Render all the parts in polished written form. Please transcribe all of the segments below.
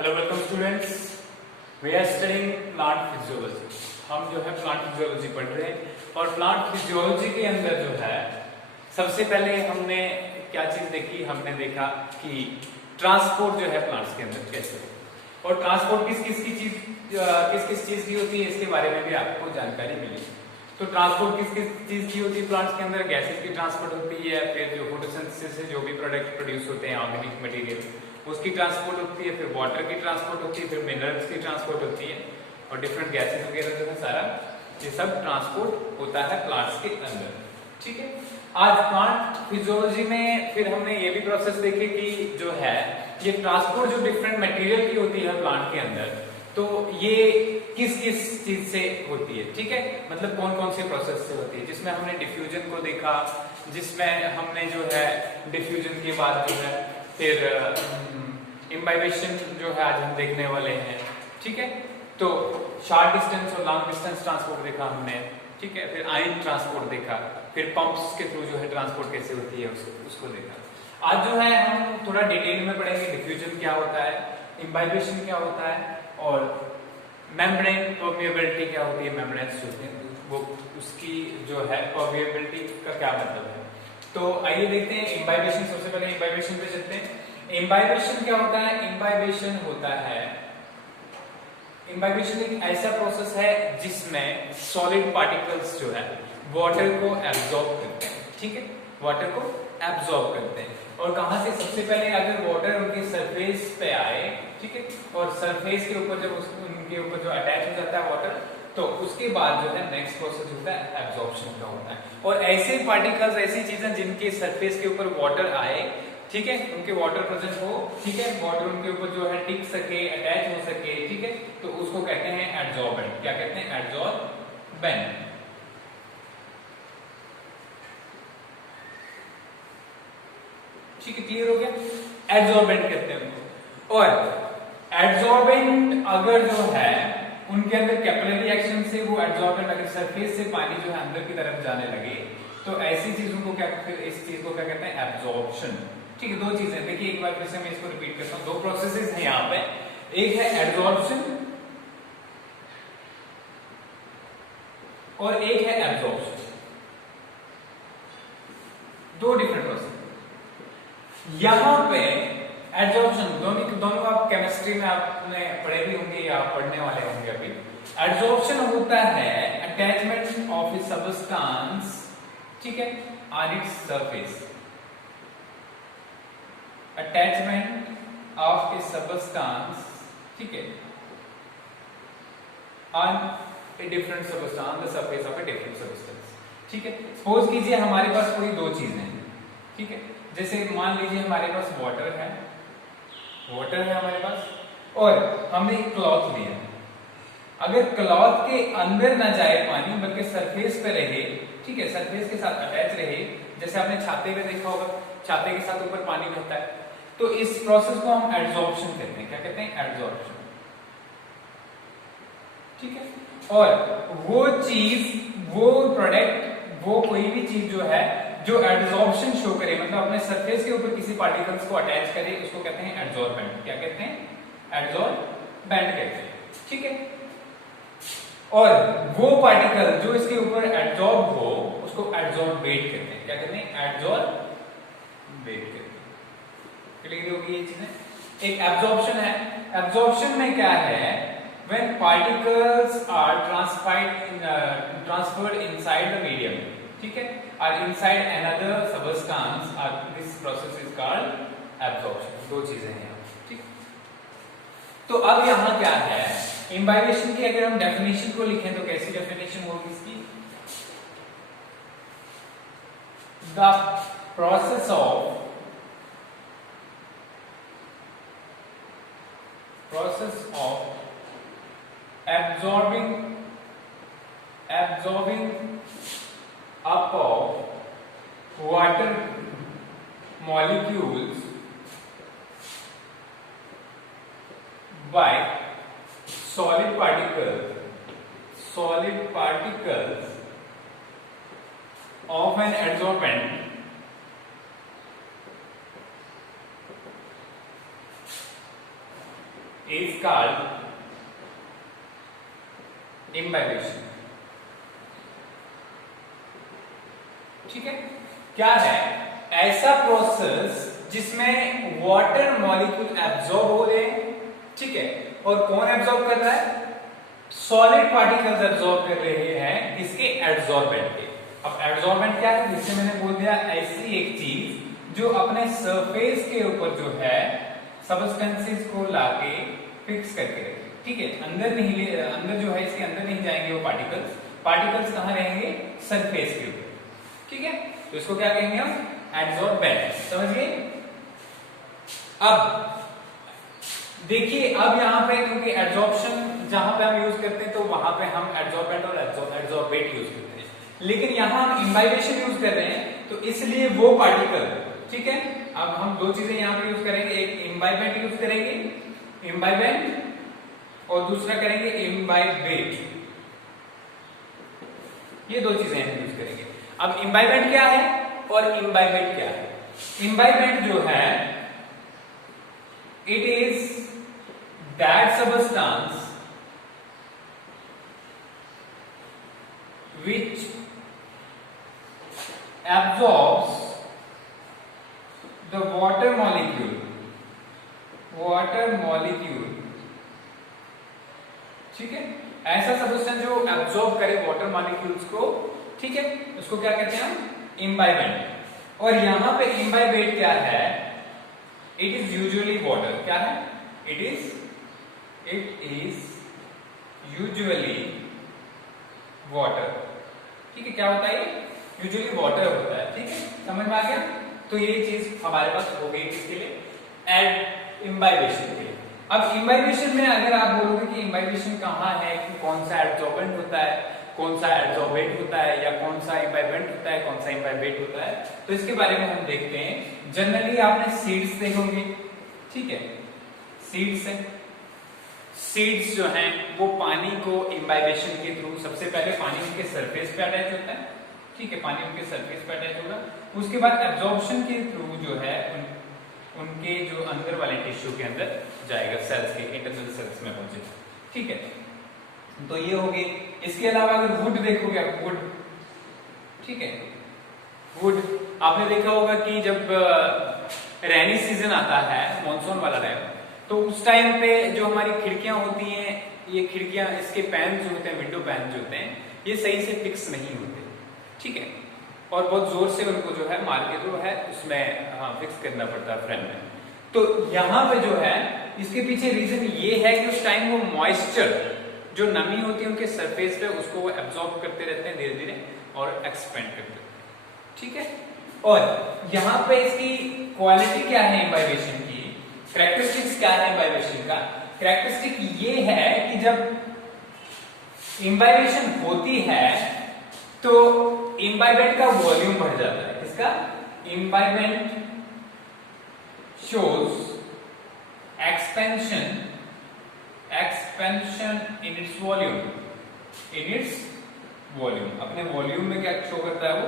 Hello welcome students, we are studying plant physiology. हम जो है प्लांट फिजियोलॉजी पढ़ रहे हैं और प्लांट फिजियोलॉजी के अंदर जो है सबसे पहले हमने क्या चीज देखी, हमने देखा कि ट्रांसपोर्ट जो है प्लांट्स के अंदर कैसे हो और ट्रांसपोर्ट किस किस चीज की होती है इसके बारे में भी आपको जानकारी मिली। तो ट्रांसपोर्ट किस चीज की होती है प्लांट्स के अंदर, गैसेस की ट्रांसपोर्ट होती है, फिर जो फोटोसिंथेसिस से जो भी प्रोडक्ट प्रोड्यूस होते हैं ऑर्गेनिक मटेरियल उसकी ट्रांसपोर्ट होती है, फिर वाटर की ट्रांसपोर्ट होती है, फिर मिनरल्स की ट्रांसपोर्ट होती है और डिफरेंट गैसेस वगैरह जो है सारा ये सब ट्रांसपोर्ट होता है प्लांट्स के अंदर। ठीक है, आज प्लांट फिजियोलॉजी में फिर हमने ये भी प्रोसेस देखे कि जो है ये ट्रांसपोर्ट जो डिफरेंट मटेरियल की होती है प्लांट के अंदर, तो ये किस किस चीज से होती है। ठीक है, मतलब कौन कौन से प्रोसेस से होती है, जिसमें हमने डिफ्यूजन को देखा, जिसमें हमने जो है डिफ्यूजन के बाद जो है फिर इम्बाइबेशन जो है आज हम देखने वाले हैं। ठीक है, तो शॉर्ट डिस्टेंस और लॉन्ग डिस्टेंस ट्रांसपोर्ट देखा हमने। ठीक है, फिर आयन ट्रांसपोर्ट देखा, फिर पंप्स के थ्रू जो है ट्रांसपोर्ट कैसे होती है उसको देखा। आज जो है हम थोड़ा डिटेल में पढ़ेंगे डिफ्यूजन क्या होता है, इम्बाइबेशन क्या होता है और मेम्ब्रेन परमिएबिलिटी क्या होती है, मेम्ब्रेन्स जो होते हैं वो उसकी जो है परमिएबिलिटी का क्या मतलब है। तो आइए देखते हैं इम्बाइबेशन। सबसे पहले इम्बाइबेशन पे चलते हैं। इम्बाइबेशन क्या होता है? इम्बाइबेशन होता है, इम्बाइबेशन एक ऐसा प्रोसेस है जिसमें सॉलिड पार्टिकल्स जो है वाटर को एब्जॉर्ब करते हैं। ठीक है, वाटर को एब्जॉर्ब करते हैं और कहां से? सबसे पहले अगर वाटर उनके सरफेस पे आए, ठीक है, और सरफेस के ऊपर जब उनके ऊपर जो अटैच हो जाता है वाटर, तो उसके बाद जो है नेक्स्ट प्रोसेस होता है एब्जॉर्प्शन का होता है। और ऐसे पार्टिकल्स, ऐसी चीजें जिनके सरफेस के ऊपर वाटर आए, ठीक है, उनके वाटर प्रेजेंट हो, ठीक है, वाटर उनके ऊपर जो है टिक सके, अटैच हो सके, ठीक है, तो उसको कहते हैं एड्सॉर्बेंट। क्या कहते हैं? एड्सॉर्बेंट। ठीक है, क्लियर हो गया? एड्सॉर्बेंट कहते हैं उनको। और एड्सॉर्बेंट अगर जो है उनके अंदर कैपिलरी एक्शन से वो एड्सॉर्बेंट अगर सरफेस से पानी जो है अंदर की तरफ जाने लगे, तो ऐसी चीजों को क्या, फिर इस चीज को क्या कहते हैं? एब्जॉर्प्शन। ठीक है, दो चीजें देखिए, एक बार फिर से मैं इसको रिपीट करता हूं। दो प्रोसेसेस हैं यहां पे, एक है एब्जॉर्प्शन और एक है एब्जॉर्प्शन। दो डिफरेंट प्रोसेस। यहां पे एब्जॉर्प्शन दोनों आप केमिस्ट्री में आपने पढ़े भी होंगे या पढ़ने वाले होंगे अभी। एब्जॉर्प्शन होता है अटैचमेंट ऑफ ए सबस्टेंस, ठीक है, on its surface. Attachment of A substance, ठीक है, on a different substance, on the surface of a different substance. ठीक है, सपोज कीजिए हमारे पास कोई दो चीजें हैं, ठीक है, जैसे मान लीजिए हमारे पास वाटर है हमारे पास, और हमने एक क्लॉथ लिया। अगर क्लॉथ के अंदर ना जाए पानी बल्कि सरफेस पे रहे, ठीक है, सरफेस के साथ अटैच रहे, जैसे आपने छाते में देखा होगा, छाते के साथ ऊपर पानी बहता है, तो इस प्रोसेस को हम एड्सॉर्प्शन कहते हैं। क्या कहते हैं? एड्सॉर्प्शन। ठीक है, और वो चीज, वो प्रोडक्ट, वो कोई भी चीज जो है जो एड्सॉर्प्शन शो करे, मतलब अपने सरफेस के ऊपर किसी पार्टिकल्स को अटैच करे, उसको कहते हैं एड्सॉर्बेंट। क्या कहते हैं? एड्सॉर्बेंट कहते हैं। ठीक है, और वो पार्टिकल जो इसके ऊपर एड्सॉर्ब हो उसको एड्सॉर्बेट कहते हैं। क्या कहते हैं? एड्सॉर्बेट कहते हैं। क्लियर होगी ये चीजें? एक एब्जॉर्प्शन है। एब्जॉर्प्शन में क्या है? When particles are transferred inside the medium, ठीक है, or inside another substance, this process is called absorption. दो चीजें हैं यहाँ, ठीक। तो अब यहाँ क्या है? इम्बाइबेशन की अगर हम डेफिनेशन को लिखें तो कैसी डेफिनेशन होगी इसकी? The process of absorbing up of water molecules by solid particles of an adsorbent is called imbibition. ठीक है, क्या है? ऐसा प्रोसेस जिसमें वाटर मॉलिक्यूल एब्जॉर्ब हो रहे हैं, ठीक है, और कौन एब्जॉर्ब कर रहा है? सॉलिड पार्टिकल्स एब्जॉर्ब कर रहे हैं इसके एडसॉर्बेंट के। अब एडसॉर्बेंट क्या है? जिससे मैंने बोल दिया ऐसी एक चीज जो अपने सरफेस के ऊपर जो है सब्सटेंसेस को लाके फिक्स करके रखे। ठीक है, अंदर जो है इसके अंदर नहीं जाएंगे वो पार्टिकल्स। पार्टिकल्स कहाँ रहेंगे? सरफेस के ऊपर। ठीक है, तो इसको क्या कहेंगे हम? एडसॉर्बेंट। समझिए। अब देखिए, अब यहाँ पे क्योंकि एडसॉर्प्शन जहां पे हम यूज करते हैं तो वहां पे हम एडसॉर्बेंट और एडसॉर्बेट यूज करते हैं, लेकिन यहाँ हम इम्बाइबेशन यूज कर रहे हैं तो इसलिए वो पार्टिकल, ठीक है, अब हम दो चीजें यहाँ पे यूज करेंगे, एक इम्बाइबेंट यूज करेंगे, इम्बाइबेंट, और दूसरा करेंगे इम्बाइबेट। ये दो चीजें हम यूज करेंगे। अब इम्बाइबेंट क्या है और इम्बाइबेट क्या है? इम्बाइबेंट जो है it is that substance which absorbs the water molecule, ठीक है, ऐसा सब्सटेंस जो एब्जॉर्ब करे वाटर मॉलिक्यूल्स को, ठीक है, उसको क्या कहते हैं हम? इम्बाइबेंट। और यहां पे इम्बाइबेट क्या है? It is usually water. क्या है? It is usually water. ठीक है, क्या होता है? यूजुअली वाटर होता है। ठीक है, समझ में आ गया? तो ये चीज हमारे पास हो गई किसके लिए? इम्बाइबेशन के लिए। अब इम्बाइबेशन में अगर आप बोलोगे कि इम्बाइबेशन कहाँ है, कि कौन सा एडसॉर्बेंट होता है, कौन सा एडसॉर्बेट होता है, या कौन सा इम्बाइबेंट होता है, कौन सा इम्बाइबेट होता है, तो इसके बारे में हम देखते हैं। जनरली आपने सीड्स देखोगे, ठीक है, सीड्स जो हैं वो पानी को इम्बाइबेशन के थ्रू, सबसे पहले पानी उनके सरफेस पे अटैच होता है, ठीक है, पानी उनके सरफेस पे अटैच होगा, उसके बाद एब्जॉर्प्शन के थ्रू जो है उनके जो अंदर वाले टिश्यू के अंदर जाएगा, सेल्स के इंटरनल सेल्स में पहुंचेगा। ठीक है, तो ये हो गई। इसके अलावा अगर वुड देखोगे आप, वुड, ठीक है, वुड आपने देखा होगा कि जब रेनी सीजन आता है, मॉनसून वाला टाइम, तो उस टाइम पे जो हमारी खिड़कियां होती हैं, ये खिड़कियां, इसके पैन जो होते हैं, विंडो पैन जो होते हैं, ये सही से फिक्स नहीं होते। ठीक है, और बहुत जोर से उनको जो है मार के जो है उसमें फिक्स करना पड़ता है फ्रेम में। तो यहाँ पे जो है इसके पीछे रीजन ये है कि उस टाइम वो मॉइस्चर, जो नमी होती है उनके सरफेस पे, उसको वो एब्जॉर्ब करते रहते हैं धीरे धीरे और एक्सपेंड करते रहते हैं। ठीक है, और यहाँ पे इसकी क्वालिटी क्या है इम्बाइबेशन की, कैरेक्टरिस्टिक्स क्या है इम्बाइबेशन का? कैरेक्टरिस्टिक ये है कि जब इम्बाइबेशन होती है तो इम्बाइबेंट का वॉल्यूम बढ़ जाता है। इसका imbibant shows expansion in its volume, अपने वॉल्यूम में क्या शो करता है? वो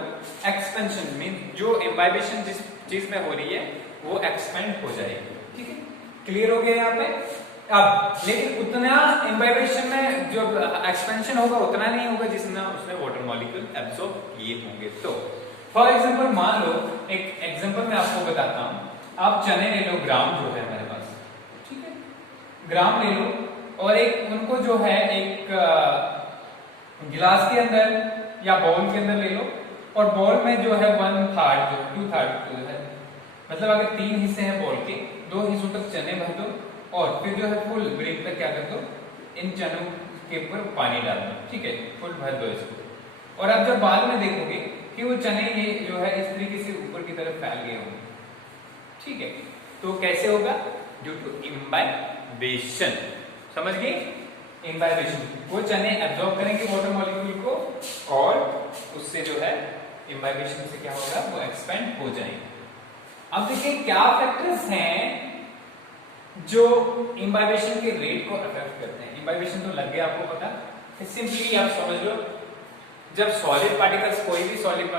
एक्सपेंशन मीन जो इम्बाइबेशन जिस चीज में हो रही है वो एक्सपेंड हो जाएगी। ठीक है, क्लियर हो गया यहाँ पे? अब लेकिन उतना इम्बाइबेशन में जो एक्सपेंशन होगा उतना नहीं होगा जितना उसमें वाटर मॉलिक्यूल एब्सॉर्ब किए होंगे। तो फॉर एग्जांपल मान लो, एक एग्जांपल मैं आपको बताता हूं, आप चने ले लो, ग्राम जो है हमारे पास, ठीक है, ग्राम ले लो, और एक उनको जो है एक गिलास के अंदर या बाउल के अंदर ले लो, और बाउल में जो है 1/3 जो 2/3 जो है, मतलब अगर 3 हिस्से हैं बाउल के, 2 हिस्सों तक चने भर दो, और फिर जो है फुल ब्रेक तक क्या कर दो, इन चनों के ऊपर पानी डाल दो। ठीक है, फुल भर दो इसको, और अब जब बाद में देखोगे कि वो चने ये जो है इस तरीके से ऊपर की तरफ फैल गए होंगे। ठीक है, तो कैसे होगा? Due to imbibition. समझ गए? इम्बाइबेशन, वो चने एब्जॉर्ब करेंगे वाटर मॉलिक्यूल को, और उससे जो है इम्बाइबेशन से क्या होगा? वो एक्सपेंड हो जाएंगे। अब देखिए क्या फैक्टर्स हैं जो इम्बाइबेशन के रेट को अफेक्ट करते हैं। इम्बाइबेशन तो लग गया आपको पता, सिंपली आप समझ लो, जब सॉलिड पार्टिकल्स, कोई भी सॉलिड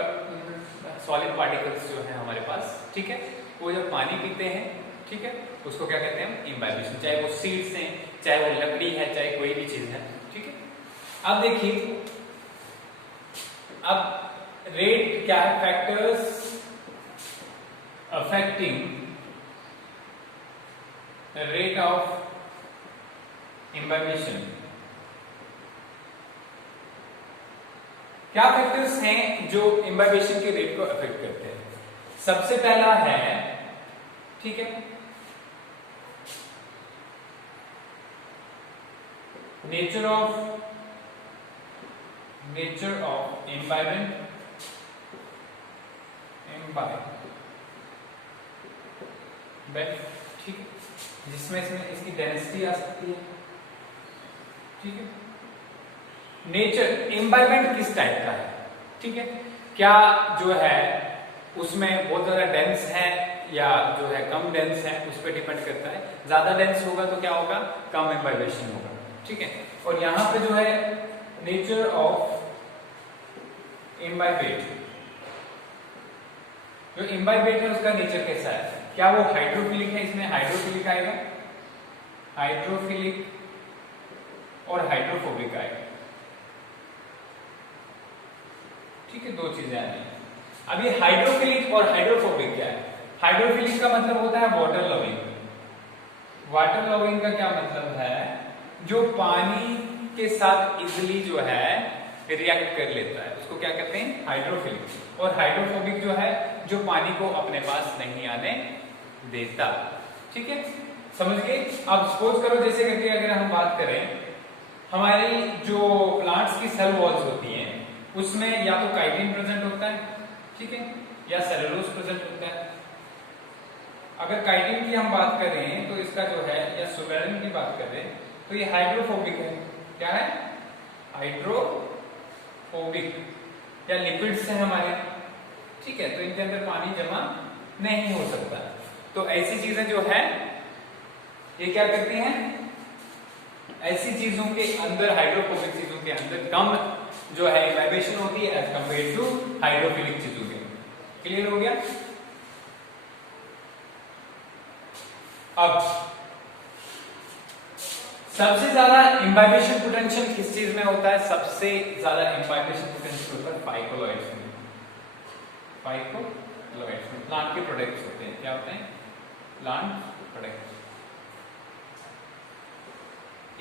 पार्टिकल्स जो है हमारे पास, ठीक है, वो जब पानी पीते हैं ठीक है, उसको क्या कहते हैं, इम्बाइबेशन, चाहे वो सीड्स हैं, चाहे वो लकड़ी है, चाहे कोई भी चीज है, ठीक है। अब देखिए, अब रेट क्या है, factors affecting rate of imbibition. क्या फैक्टर्स हैं जो इम्बाइबेशन के रेट को अफेक्ट करते हैं? सबसे पहला है, ठीक है, नेचर ऑफ इम्बाइबेंट, ठीक है, जिसमें इसकी डेंसिटी आ सकती है, ठीक है। नेचर, इम्बाइबेंट किस टाइप का है, ठीक है, क्या जो है उसमें बहुत ज्यादा डेंस है या जो है कम डेंस है, उस पर डिपेंड करता है। ज्यादा डेंस होगा तो क्या होगा, कम इम्बाइबेशन होगा, ठीक है। और यहां पे जो है नेचर ऑफ इम्बाइबेट, जो इम्बाइबेट है उसका नेचर कैसा है, क्या वो हाइड्रोफिलिक है, इसमें हाइड्रोफिलिक आएगा, हाइड्रोफिलिक और हाइड्रोफोबिक आएगा, ठीक है, दो चीजें आ रही हैं। अब ये हाइड्रोफिलिक और हाइड्रोफोबिक क्या है? हाइड्रोफिलिक का मतलब होता है वाटर लविंग। वाटर लविंग का क्या मतलब है, जो पानी के साथ इजिली जो है रिएक्ट कर लेता है, उसको क्या कहते हैं, हाइड्रोफिलिक। और हाइड्रोफोबिक जो है, जो पानी को अपने पास नहीं आने देता, ठीक है, समझ गए। अब सपोज करो जैसे करके अगर हम बात करें, हमारी जो प्लांट्स की सेल वॉल्स होती हैं उसमें या तो काइटिन प्रेजेंट होता है, ठीक है, या सेलुलोज प्रेजेंट होता है। अगर काइटिन की हम बात करें तो इसका जो है, या सुबेरिन की बात करें तो ये हाइड्रोफोबिक है, क्या है, हाइड्रोफोबिक, या लिपिड्स है हमारे, ठीक है, तो इनके अंदर पानी जमा नहीं हो सकता। तो ऐसी चीजें जो है ये क्या करती हैं, ऐसी चीजों के अंदर, हाइड्रोफोबिक चीजों के अंदर कम जो है इम्बाइबेशन होती है एज कंपेयर टू हाइड्रोफिलिक चीजों के। क्लियर हो गया? अब सबसे ज्यादा इम्बाइबेशन पोटेंशियल किस चीज में होता है? सबसे ज्यादा इम्बाइबेशन पोटेंशियल होता है फाइकोलॉइड्स में। फाइकोलॉइड्स में प्लांट के प्रोडक्ट्स होते हैं, क्या होते हैं, प्लांट प्रोडक्ट्स।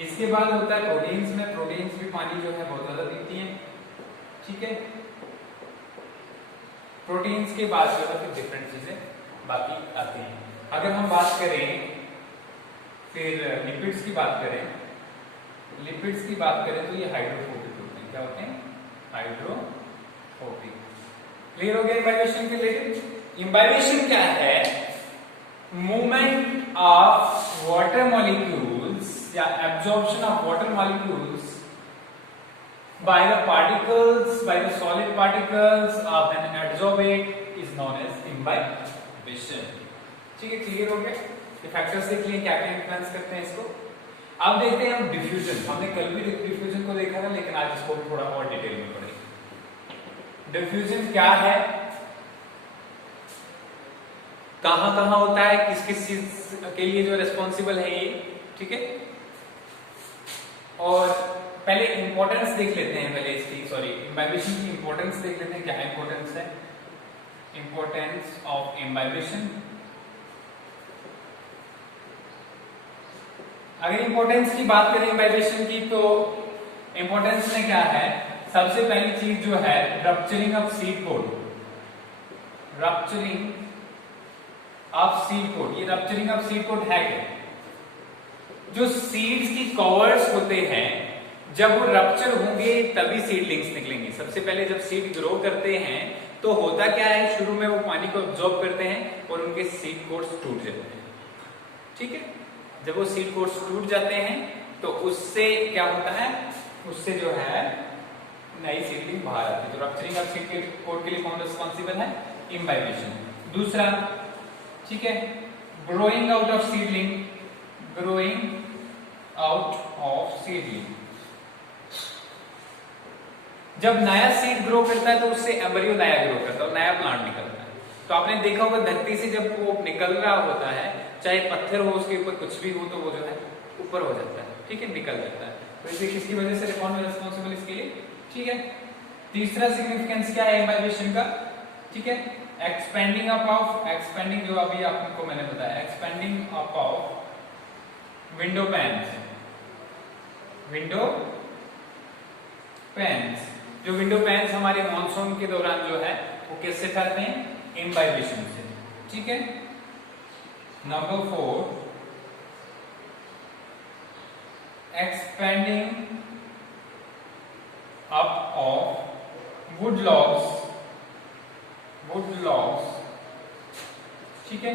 इसके बाद होता है प्रोटीन्स में। प्रोटीन्स भी पानी जो है बहुत ज्यादा पीती हैं, ठीक है। प्रोटीन्स के बाद जो है फिर डिफरेंट चीजें बाकी आती हैं। अगर हम बात करें फिर लिपिड्स की बात करें, लिपिड्स की बात करें तो ये हाइड्रोफोबिक होते हैं, क्या होते हैं, हाइड्रोफोबिक। क्लियर हो गया इम्बाइबेशन के रिलेटेड? इम्बाइबेशन क्या है, मूवमेंट ऑफ वाटर मॉलिक्यूल्स या absorption of water molecules by the particles, by the solid particles of an adsorbate is known as imbibition। ठीक है, क्लियर हो गया? ये फैक्टर्स देख लिए क्या क्या इन्फ्लुएंस करते हैं इसको। अब देखते हैं हम डिफ्यूजन। हमने कल भी डिफ्यूजन को देखा था, लेकिन आज इसको थोड़ा और डिटेल में पढ़ेंगे। डिफ्यूजन क्या है, कहां कहां होता है, किस किस चीज के लिए जो रिस्पॉन्सिबल है ये, ठीक है। और पहले इंपॉर्टेंस देख लेते हैं, पहले इसकी इम्बाइबेशन की इंपॉर्टेंस देख लेते हैं। क्या इंपॉर्टेंस है, इंपॉर्टेंस ऑफ इम्बाइबेशन। अगर इंपॉर्टेंस की बात करें इम्बाइबेशन की, तो इंपॉर्टेंस में क्या है, सबसे पहली चीज जो है rupturing of seed code. Rupturing of seed code, ये रप्चरिंग ऑफ सीड कोड है क्या, जो सीड्स की कवर्स होते हैं जब वो रप्चर होंगे तभी सीडलिंग्स निकलेंगे। सबसे पहले जब सीड ग्रो करते हैं तो होता क्या है, शुरू में वो पानी को एब्जॉर्ब करते हैं और उनके सीड कोड्स टूट जाते हैं, ठीक है। जब वो सीड कोड्स टूट जाते हैं तो उससे क्या होता है, उससे जो है नई सीडलिंग बाहर आती है। तो रप्चरिंग ऑफ सीड कोड के लिए कौन रिस्पॉन्सिबल है, इम्बाइबेशन। दूसरा, ठीक है, growing out of seedling, growing out of seedling. जब नया सीड ग्रो करता है तो उससे एम्ब्रियो नया ग्रो करता है और नया प्लांट निकलता है। तो आपने देखा होगा धरती से जब वो निकल रहा होता है, चाहे पत्थर हो उसके ऊपर कुछ भी हो, तो वो जो है ऊपर हो जाता है, ठीक है, निकल जाता है। तो इसे किसकी वजह से, कौन है रिस्पॉन्सिबल इसके लिए, ठीक है। तीसरा सिग्निफिकेंस क्या है इम्बाइबेशन का, ठीक है, एक्सपेंडिंग अप ऑफ, एक्सपेंडिंग जो अभी आपको मैंने बताया, expanding up of window pans, window pans, जो विंडो पैन्स हमारे मॉनसून के दौरान जो है वो किससे फैलते हैं, इम्बाइबेशन से, ठीक है। Number 4, expanding up of would logs, ठीक है।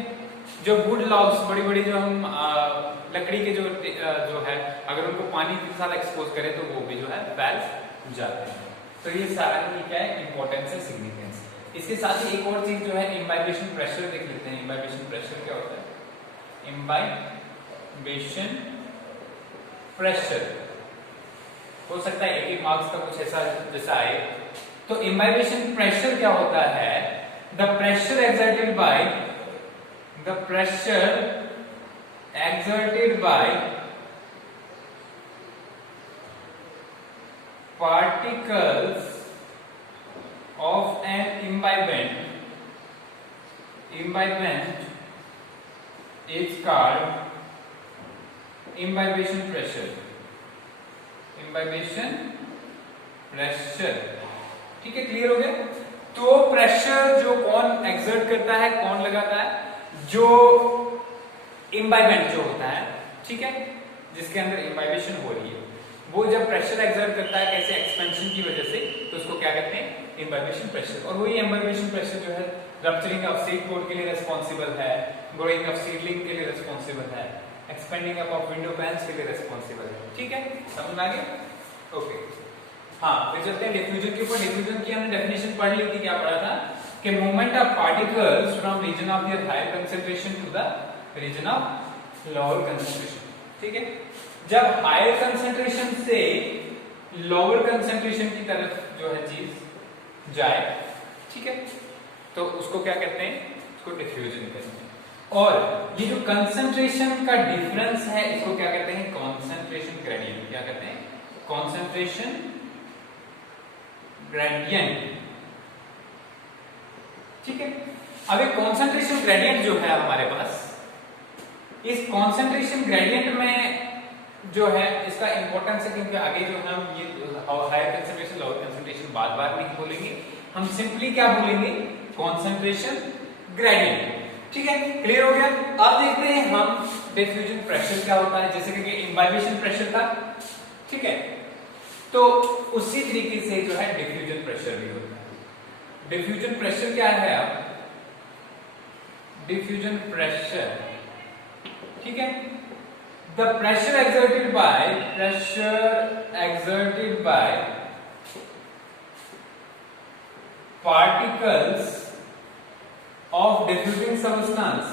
जो वुड logs बड़ी बड़ी जो हम लकड़ी के जो है अगर उनको पानी के साथ एक्सपोज करें तो वो भी जो है फैल जाते हैं। तो ये सारा ही क्या है, इंपॉर्टेंस है, सिग्निफिकेंस। इसके साथ ही एक और चीज जो है इम्बाइबेशन प्रेशर देख लेते हैं। इम्बाइबेशन प्रेशर क्या होता है, इम्बाइबेशन प्रेशर हो सकता है एक मार्क्स का कुछ ऐसा जैसा आए। तो इम्बाइबेशन प्रेशर क्या होता है, the pressure exerted by particles of an imbibant is called imbibation pressure, ठीक है, क्लियर हो गया। तो प्रेशर जो कौन एक्सर्ट करता है, कौन लगाता है, जो इम्बाइबेंट जो होता है, ठीक है, जिसके अंदर इम्बाइबेशन हो रही है, वो जब प्रेशर एक्सर्ट करता है कैसे, एक्सपेंशन की वजह से, तो उसको क्या कहते हैं, इम्बाइबेशन प्रेशर। और वही इम्बाइबेशन प्रेशर जो है रप्चरिंग ऑफ सीड कोट के लिए रिस्पॉन्सिबल है, ग्रोइंग ऑफ सीडलिंग के लिए रिस्पॉन्सिबल है, एक्सपेंडिंग ऑफ विंडो पैन्स के लिए रिस्पॉन्सिबल है, ठीक है, समझ आ गया, ओके। हाँ, फिर चलते हैं डिफ्यूजन के ऊपर। डिफ्यूजन की हमने डेफिनेशन पढ़ ली थी, क्या पढ़ा था कि movement of particles from region of their higher concentration to the region of lower concentration, ठीक है। जब हायर कंसंट्रेशन से लोअर कंसंट्रेशन की तरफ जो है चीज जाए, ठीक है, तो उसको क्या कहते हैं, उसको डिफ्यूजन कहते हैं। और ये जो कंसंट्रेशन का डिफरेंस है इसको क्या कहते हैं, कॉन्सेंट्रेशन ग्रेडियंट, क्या कहते हैं, कॉन्सेंट्रेशन ग्रेडियंट, ठीक है। अब एक कॉन्सेंट्रेशन ग्रेडियंट जो है हमारे पास, इस कॉन्सेंट्रेशन ग्रेडियंट में जो है इसका इंपॉर्टेंस है, क्योंकि आगे जो हम ये हायर कंसंट्रेशन लोअर कंसंट्रेशन बार बार नहीं बोलेंगे, हम सिंपली क्या बोलेंगे, कॉन्सेंट्रेशन ग्रेडियंट, ठीक है, क्लियर हो गया। अब देखते हैं हम डिफ्यूजन प्रेशर क्या होता है, जैसे कि इम्बाइबेशन प्रेशर था, ठीक है, तो उसी तरीके से जो है डिफ्यूजन प्रेशर भी होता है। डिफ्यूजन प्रेशर क्या है, अब डिफ्यूजन प्रेशर, ठीक है, the pressure exerted by particles of diffusing substance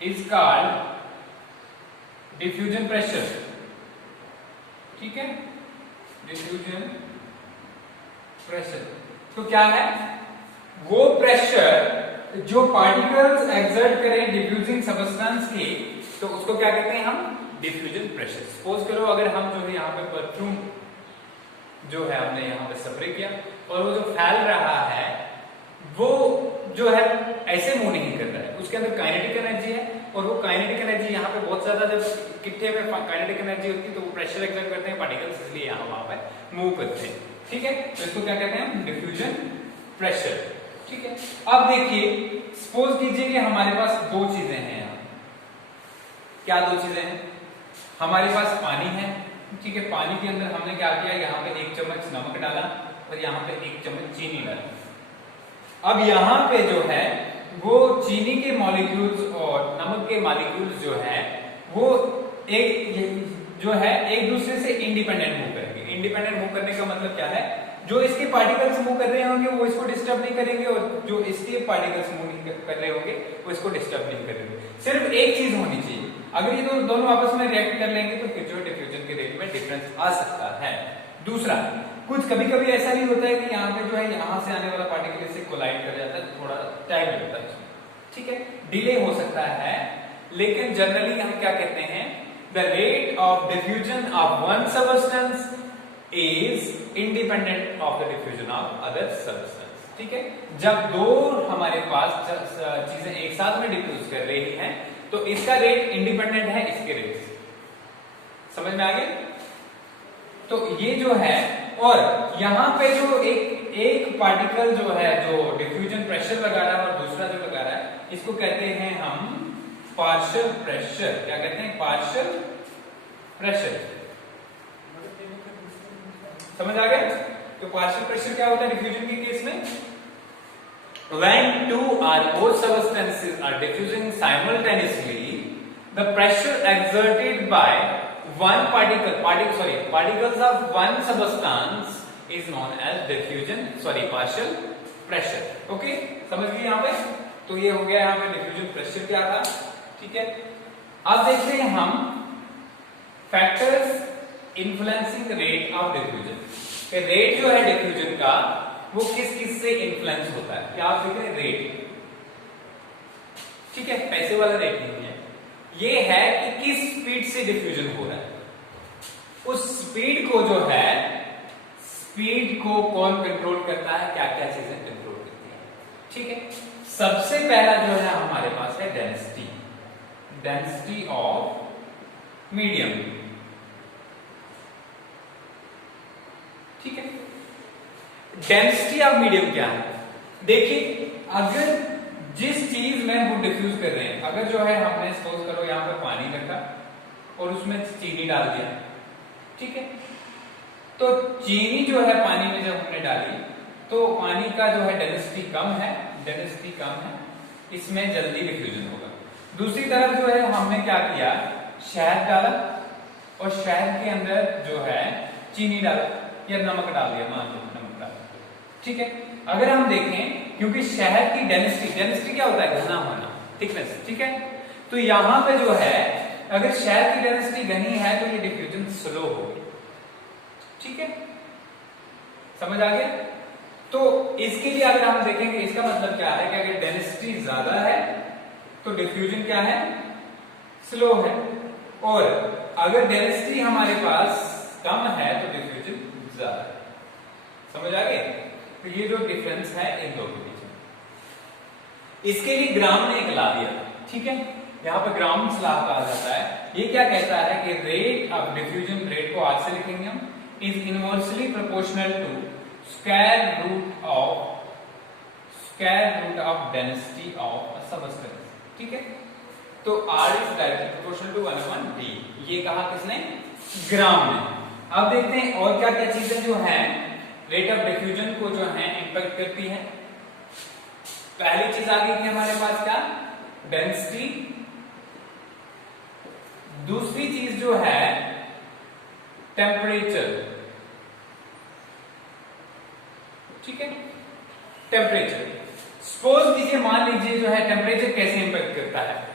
is called diffusion pressure, ठीक है, diffusion pressure। तो क्या है, वो प्रेशर जो पार्टिकल्स एक्सर्ट करें डिफ्यूजिंग सब्सटेंस के, तो उसको क्या कहते हैं हम, डिफ्यूजन प्रेशर। सपोज करो अगर हम जो है यहाँ पे परफ्यूम जो है हमने यहाँ पे स्प्रे किया और वो जो फैल रहा है वो जो है ऐसे मूव नहीं कर रहा है, उसके अंदर काइनेटिक एनर्जी है, और वो काइनेटिक एनर्जी यहाँ पे बहुत ज्यादा, जब किट्ठे में काइनेटिक एनर्जी होती है तो वो प्रेशर एक्सर्ट करते हैं पार्टिकल्स, इसलिए यहाँ वहां पे मूव करते हैं, ठीक है। तो इसको क्या कहते हैं, डिफ्यूजन प्रेशर, ठीक है। अब देखिए, सपोज कीजिए कि हमारे पास दो चीजें हैं यहाँ, क्या दो चीजें हैं, हमारे पास पानी है, ठीक है, पानी के अंदर हमने क्या किया, यहाँ पे 1 चम्मच नमक डाला और यहाँ पे 1 चम्मच चीनी डाली। अब यहाँ पे जो है वो चीनी के मॉलिक्यूल्स और नमक के मॉलिक्यूल्स जो है वो जो है एक दूसरे से इंडिपेंडेंट मूव करेंगे। इंडिपेंडेंट मूव करने का मतलब क्या है, जो इसके पार्टिकल्स मूव कर रहे होंगे वो इसको डिस्टर्ब नहीं करेंगे, और जो इसके पार्टिकल्स मूव नहीं कर रहे होंगे वो इसको डिस्टर्ब नहीं करेंगे। सिर्फ एक चीज होनी चाहिए, अगर ये दोनों आपस में रिएक्ट कर लेंगे तो फिर जो डिफ्यूजन के रेट में डिफरेंस आ सकता है। दूसरा, कुछ कभी कभी ऐसा भी होता है कि यहाँ पे जो है यहाँ से आने वाला पार्टिकल इससे कोलाइड कर जाता है, थोड़ा टाइम लगता है उसमें, ठीक है, डिले हो सकता है, लेकिन जनरली हम क्या कहते हैं, the rate of diffusion of one substance is independent of the diffusion of other substance, ठीक है। जब दो हमारे पास चीजें एक साथ में डिफ्यूज कर रही हैं तो इसका रेट इंडिपेंडेंट है इसके रेट से, समझ में आ गया। तो ये जो है, और यहां पे जो एक पार्टिकल जो है जो डिफ्यूजन प्रेशर लगा रहा है और दूसरा जो लगा रहा है, इसको कहते हैं हम पार्शियल प्रेशर। क्या कहते हैं? Partial pressure. समझ आ गया? तो पार्शियल प्रेशर क्या होता है डिफ्यूजन के केस में? When two or more substances are diffusing simultaneously, the pressure exerted by particles of one substance is known as partial pressure. Okay, समझ गए यहाँ पे? तो ये हो गया यहाँ पे डिफ्यूजन प्रेशर क्या था, ठीक है। अब देखते हैं हम factors influencing rate of diffusion. Rate जो है डिफ्यूजन का वो किस किस से इन्फ्लुएंस होता है? क्या आप देख रहे हैं? रेट, ठीक है, पैसे वाला रेट नहीं है, ये है कि किस स्पीड से डिफ्यूजन हो रहा है। उस स्पीड को जो है, स्पीड को कौन कंट्रोल करता है? क्या क्या चीजें कंट्रोल करती है, ठीक है। सबसे पहला जो है हमारे पास है डेंसिटी, डेंसिटी ऑफ मीडियम, ठीक है। डेंसिटी ऑफ मीडियम क्या है? देखिए, अगर जिस चीज में वो डिफ्यूज कर रहे हैं, अगर जो है हमने सपोज करो यहाँ पे पानी रखा और उसमें चीनी डाल दिया, ठीक है, तो चीनी जो है पानी में जब हमने डाली तो पानी का जो है डेंसिटी कम है, डेंसिटी कम है, इसमें जल्दी डिफ्यूजन होगा। दूसरी तरफ जो है हमने क्या किया, शहद डाला और शहद के अंदर जो है चीनी डाला या नमक डाल दिया, मान लो नमक डाल, ठीक है। अगर हम देखें, क्योंकि शहद की डेंसिटी क्या होता है? घना होना, थिकनेस, ठीक है। तो यहां पे जो है अगर शहद की डेंसिटी घनी है तो ये डिफ्यूजन स्लो होगी, ठीक है, समझ आ गया। तो इसके लिए अगर हम देखेंगे, इसका मतलब क्या है कि अगर डेंसिटी ज्यादा है तो डिफ्यूजन क्या है? स्लो है, और अगर डेंसिटी हमारे पास कम है तो डिफ्यूजन ज्यादा है। समझ आ गया? तो ये जो डिफरेंस है इन दो के बीच में, इसके लिए ग्राम ने एक ला दिया, ठीक है, यहाँ पे ग्राम्स लॉ कहा जाता है। ये क्या कहता है कि रेट ऑफ डिफ्यूजन, रेट को आज से लिखेंगे हम, is inversely proportional to square root of density of a substance, ठीक है। तो R is directly proportional to 1/d, ये कहा किसने? ग्राम ने। अब देखते हैं और क्या क्या चीजें जो हैं रेट ऑफ डिफ्यूजन को जो है इंपैक्ट करती है। पहली चीज आ गई थी हमारे पास क्या? डेंसिटी। दूसरी चीज जो है टेम्परेचर, ठीक है, टेम्परेचर। सपोज कीजिए, मान लीजिए जो है टेम्परेचर कैसे इंपैक्ट करता है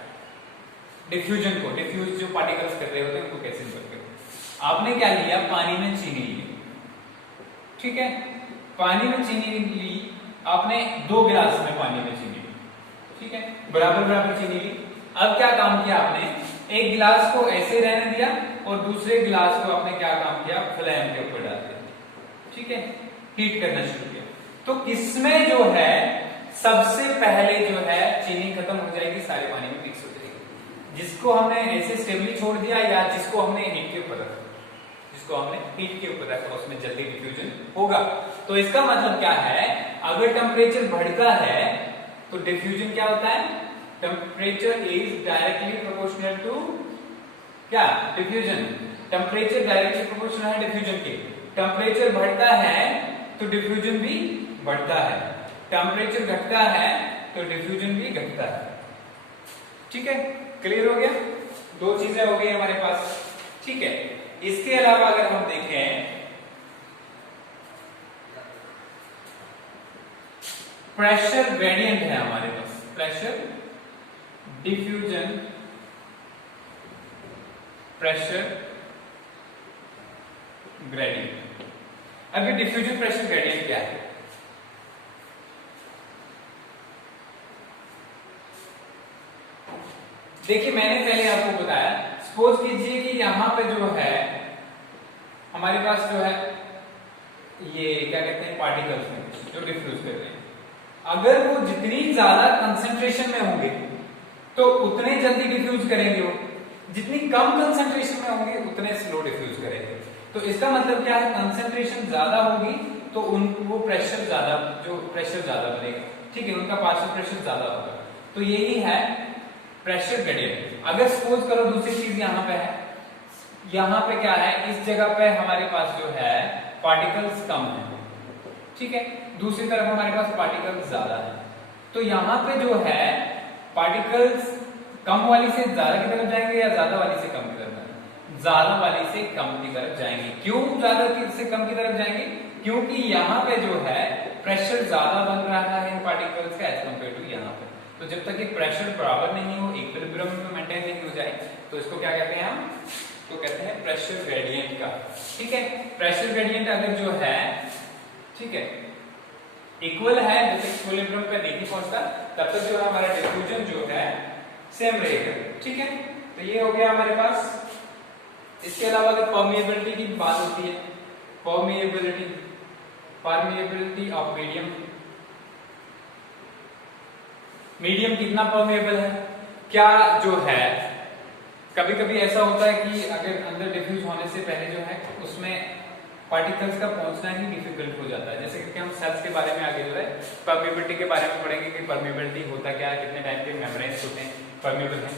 डिफ्यूजन को, डिफ्यूज जो पार्टिकल्स कर रहे होते हैं उनको कैसे इंपैक्ट करता है। आपने क्या लिया? पानी में चीनी ली, ठीक है, पानी में चीनी ली आपने, 2 गिलास में पानी में चीनी ली, ठीक है, बराबर बराबर चीनी ली। अब क्या काम किया आपने? एक गिलास को ऐसे रहने दिया और दूसरे गिलास को आपने क्या काम किया? फ्लेम के ऊपर डाल दिया, ठीक है, हीट करना शुरू किया। तो किसमें जो है सबसे पहले जो है चीनी खत्म हो जाएगी, सारे पानी में मिक्स हो जाएगी। जिसको हमने ऐसे स्टेबली छोड़ दिया या जिसको हमने हीट के ऊपर रखा, जिसको हमने हीट के ऊपर रखा, उसमें जल्दी डिफ्यूजन होगा। तो इसका मतलब क्या है? अगर टेम्परेचर बढ़ता है तो डिफ्यूजन क्या होता है? Temperature is directly proportional to क्या? डिफ्यूजन। टेम्परेचर डायरेक्टली प्रोपोर्शनल है डिफ्यूजन के। टेम्परेचर बढ़ता है तो डिफ्यूजन भी बढ़ता है, टेम्परेचर घटता है तो डिफ्यूजन भी घटता है, ठीक है, क्लियर हो गया? 2 चीजें हो गई हमारे पास, ठीक है। इसके अलावा अगर हम देखें, प्रेशर ग्रेडियंट है हमारे पास, प्रेशर डिफ्यूजन, प्रेशर ग्रेडियंट। अब ये डिफ्यूजन प्रेशर ग्रेडियंट क्या है? देखिए मैंने पहले आपको बताया, सपोज कीजिए कि यहां पे जो है हमारे पास जो है ये क्या कहते हैं पार्टिकल्स में जो डिफ्यूज कर रहे हैं, अगर वो जितनी ज्यादा कंसंट्रेशन में होंगे तो उतने जल्दी डिफ्यूज करेंगे, वो जितनी कम कंसंट्रेशन में होंगे उतने स्लो डिफ्यूज करेंगे। तो इसका मतलब क्या है, कंसंट्रेशन ज्यादा होगी तो वो प्रेशर ज्यादा, जो प्रेशर ज्यादा बनेगा, ठीक है, उनका पार्शियल प्रेशर ज्यादा होगा। तो यही है प्रेशर ग्रेडियंट। अगर सपोज करो दूसरी चीज यहां पे है, यहां पे क्या है, इस जगह पे हमारे पास जो है पार्टिकल्स कम है, ठीक है, दूसरी तरफ हमारे पास पार्टिकल्स ज्यादा है। तो यहां पे जो है पार्टिकल्स कम वाली से ज्यादा की तरफ जाएंगे या ज्यादा वाली से कम की तरफ जाएंगे? ज्यादा वाली से कम की तरफ जाएंगे। क्यों ज्यादा से कम की तरफ जाएंगे? क्योंकि यहाँ पे जो है प्रेशर ज्यादा बन रहा है इन पार्टिकल्स का एज कम्पेयर टू यहाँ पे। तो जब तक ये प्रेशर बराबर नहीं हो, इक्विलिब्रियम में मेंटेन नहीं हो जाए, तो इसको क्या कहते हैं हम? तो कहते हैं प्रेशर ग्रेडियंट का, ठीक है। प्रेशर ग्रेडियंट अगर जो है, ठीक है, इक्वल है, जैसे इक्विलिब्रियम पे नहीं पहुंचता, तब तक जो है हमारा डिफ्यूजन जो है सेम रहेगा, ठीक है। तो ये हो गया हमारे पास। इसके अलावा अगर परमिएबिलिटी की बात होती है, परमिएबिलिटी ऑफ मीडियम, मीडियम कितना परमिएबल है? क्या जो है कभी कभी ऐसा होता है कि अगर अंदर डिफ्यूज होने से पहले जो है उसमें पार्टिकल्स का पहुंचना ही डिफिकल्ट हो जाता है। जैसे कि हम सेल्स के बारे में आगे जो है परमिएबिलिटी के बारे में पढ़ेंगे कि परमिएबिलिटी होता क्या है, कितने टाइप के मेम्ब्रेन्स होते हैं, परमिएबल है।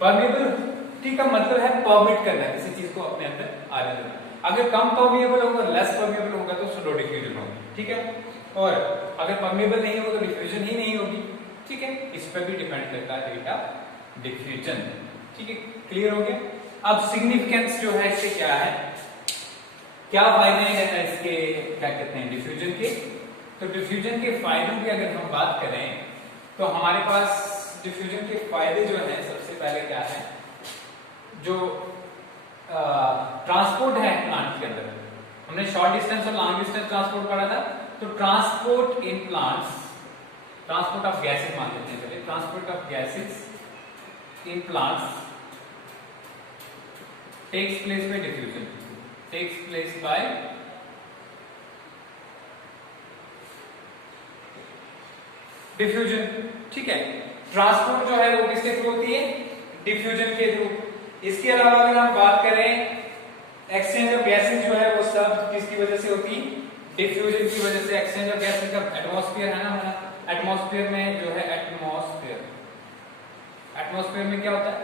परमिएबिलिटी का मतलब है परमिट करना, किसी चीज को अपने अंदर आने देना। अगर कम परमिएबल होगा, लेस परमिएबल होगा तो स्लो डिफ्यूजन होगी, ठीक है। और अगर परमिएबल नहीं होगा तो डिफ्यूजन ही नहीं होगी, ठीक है। इस पर भी डिपेंड करता है रेट ऑफ डिफ्यूजन, ठीक है। क्लियर हो गया? अब सिग्निफिकेंस जो है इससे क्या है, क्या फायदे हैं इसके, क्या कहते हैं डिफ्यूजन के? तो डिफ्यूजन के फायदों की अगर हम बात करें तो हमारे पास डिफ्यूजन के फायदे जो हैं, सबसे पहले क्या है, जो ट्रांसपोर्ट है प्लांट के अंदर, हमने शॉर्ट डिस्टेंस और लॉन्ग डिस्टेंस ट्रांसपोर्ट पढ़ा था। तो transport in plants, transport of gases मान लेते हैं पहले, transport of gases in plants takes place by diffusion, takes place by diffusion, ठीक है। ट्रांसपोर्ट जो है वो किसके थ्रू होती है? डिफ्यूजन के थ्रू। इसके अलावा अगर हम बात करें एक्सचेंज ऑफ गैसेस जो है वो सब किसकी वजह से होती है? डिफ्यूजन की वजह से। एक्सचेंज ऑफ गैसेस का एटमॉस्फेयर है ना हमारा, एटमॉस्फेयर में जो है एटमॉस्फेयर में क्या होता है,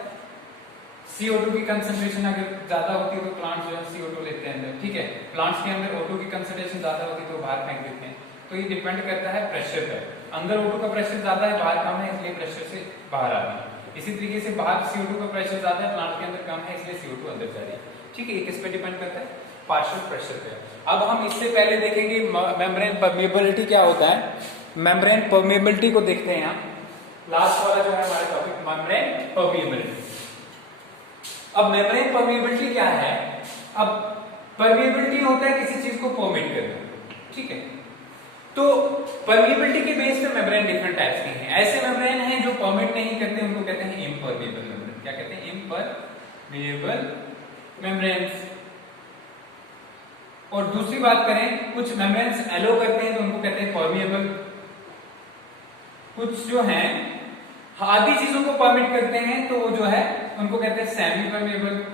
CO2 की कंसंट्रेशन अगर ज्यादा होती है तो प्लांट्स जो है CO2 लेते हैं अंदर, ठीक है। प्लांट्स के अंदर O2 की कंसंट्रेशन ज्यादा होती है तो बाहर फेंक देते हैं। तो ये डिपेंड करता है प्रेशर पर, अंदर O2 का प्रेशर ज्यादा है, बाहर कम है, इसलिए प्रेशर से बाहर आ रही है। इसी तरीके से बाहर CO2 का प्रेशर ज्यादा है, प्लांट के अंदर कम है, इसलिए CO2 अंदर जा रही है, ठीक है। ये किस पे डिपेंड करता है? पार्शियल प्रेशर पे। अब हम इससे पहले देखेंगे मेम्ब्रेन परमिएबिलिटी क्या होता है। मेम्ब्रेन परमिएबिलिटी को देखते हैं यहाँ, लास्ट वाला जो है हमारा टॉपिक मेम्ब्रेन परमिएबिलिटी। अब मेम्ब्रेन परमिएबिलिटी क्या है? अब परमिएबिलिटी होता है किसी चीज को परमिट करना, ठीक है। तो परमिएबिलिटी के बेस पे मेम्ब्रेन डिफरेंट टाइप्स के हैं। ऐसे मेम्ब्रेन हैं जो परमिट नहीं करते, उनको कहते हैं इम्परमिएबल मेम्ब्रेन। क्या कहते हैं? Impermeable membranes. और दूसरी बात करें, कुछ मेम्ब्रेन्स एलो करते हैं तो उनको कहते हैं परमिएबल। कुछ जो हैं आधी चीजों को परमिट करते हैं तो वो जो है उनको कहते हैं सेमी परमिएबल।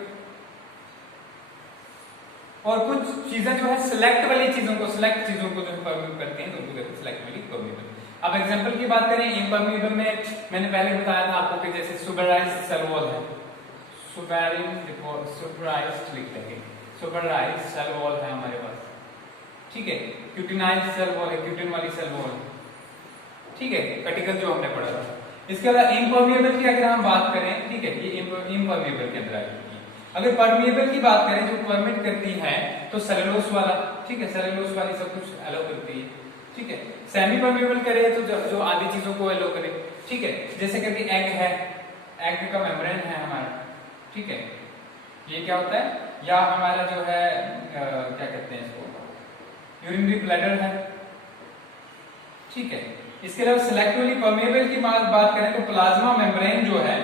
और कुछ चीजें जो है सिलेक्ट वाली चीजों को, सिलेक्ट चीजों को जो परमिट करते हैं तो उनको कहते हैं सिलेक्टिवली परमिएबल। अब एग्जांपल की बात करें इम्परमिएबल में, मैंने पहले बताया था आपको कि जैसे सुपरराइज्ड सेल वॉल है, सुपरराइज्ड लिख लेंगे, सुपरराइज्ड सेल वॉल है हमारे पास, ठीक है। क्यूटिनाइज्ड सेल वॉल है, क्यूटिन वाली सेल वॉल, ठीक है, कटिकल जो हमने पढ़ा था। इसके अलावा इम्परमिएबल की अगर हम बात करें, ठीक है, ये इम्परमिएबल के अंदर आएगी। अगर परमिएबल की बात करें जो परमिट करती है तो सेलुलोस वाला, ठीक है, सेलुलोस वाली सब कुछ एलो करती है, ठीक है। सेमी परमिएबल करे तो जो आधी चीजों को एलो करे, ठीक है। जैसे कि एग है, एग का मेम्ब्रेन है हमारा, ठीक है। ये क्या होता है? या हमारा जो है क्या कहते हैं इसको, यूरिनरी ब्लैडर है, ठीक है। इसके अलावा सिलेक्टिवली परमेबल की बात करें तो प्लाज्मा मेम्ब्रेन जो है,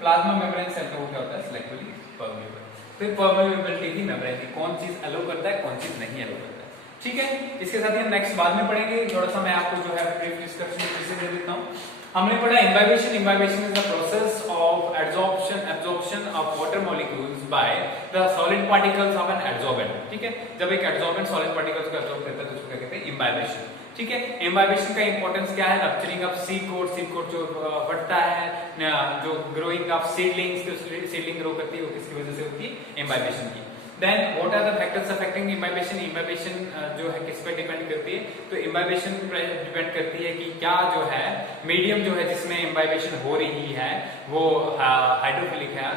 प्लाज्मा मेम्ब्रेन सेल का क्या होता है, सिलेक्टिवली परमेबल। फिर परमेबिलिटी की मेम्ब्रेन की कौन चीज अलो करता है, कौन चीज नहीं अलो करता है, ठीक है। इसके साथ ही हम नेक्स्ट बाद में पढ़ेंगे, थोड़ा सा मैं आपको जो है ब्रीफ डिस्क्रिप्शन दे देता हूँ। हमने पढ़ा imbibition. Imbibition is the process of absorption of water molecules by the solid particles of an adsorbent, ठीक है। जब एक एड्सॉर्बेंट सॉलिड पार्टिकल्स को एब्जॉर्ब करता है तो उसको क्या कहते हैं, इम्बाइबेशन, ठीक है। इम्बाइबेशन का इंपॉर्टेंस क्या है, रप्चरिंग ऑफ सीड कोट जो फटता है, जो ग्रोइंग ऑफ सीडलिंग्स, जो सीडलिंग ग्रो करती है वो किसकी वजह से होती है, इम्बाइबेशन की। Then what are the factors affecting imbibition. Imbibition जो है किस पे डिपेंड करती है, तो इम्बाइबेशन डिपेंड करती है कि क्या जो है मीडियम जो है जिसमें इम्बाइबेशन हो रही है वो हाइड्रोफिलिक है,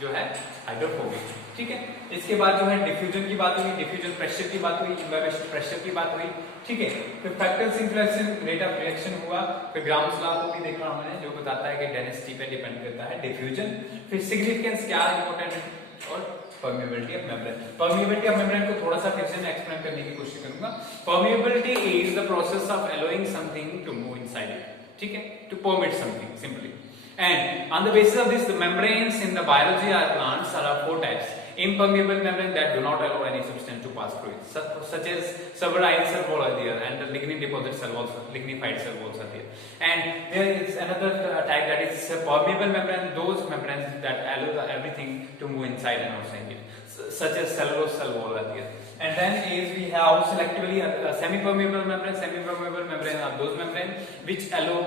जो है हाइड्रोफोबिक, ठीक है। इसके बाद जो है डिफ्यूजन की बात हुई, डिफ्यूजन प्रेशर की बात हुई, इम्बाइबेशन प्रेशर की बात हुई, ठीक है। फिर factors influencing rate of reaction हुआ, फिर ग्राम्स लॉ को भी देखा हमने जो बताता है कि डेंसिटी पे डिपेंड करता है डिफ्यूजन। फिर सिग्निफिकेंस क्या इंपॉर्टेंट है, और permeability of membrane. Permeability of membrane को थोड़ा सा फिर से मैं एक्सप्लेन करने की कोशिश करूंगा। Permeability is the process of allowing something to move inside it, ठीक है, to permit something simply. And on the basis of this, the membranes in the biology or plants are of four types. Impermeable membrane that do not allow any substance to pass through it, such as suberyl cell wall are there, and the lignin deposit cell walls, lignified cell walls are there. And there is another type that is permeable membrane, those membranes that allow everything to move inside and outside it, such as cellulose cell wall are there. And then is we have selectively semi-permeable membrane. Semi-permeable membrane are those membranes which allow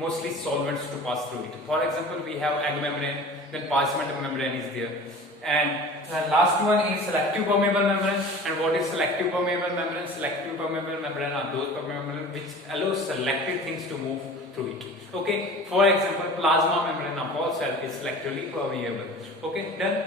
mostly solvents to pass through it. For example, we have egg membrane, then parchment membrane is there. And the last one is selective permeable membrane. And what is selective permeable membrane? Selective permeable membrane are those permeable membrane which allow selected things to move through it. Okay. For example, plasma membrane of all cell is selectively permeable. Okay. Done.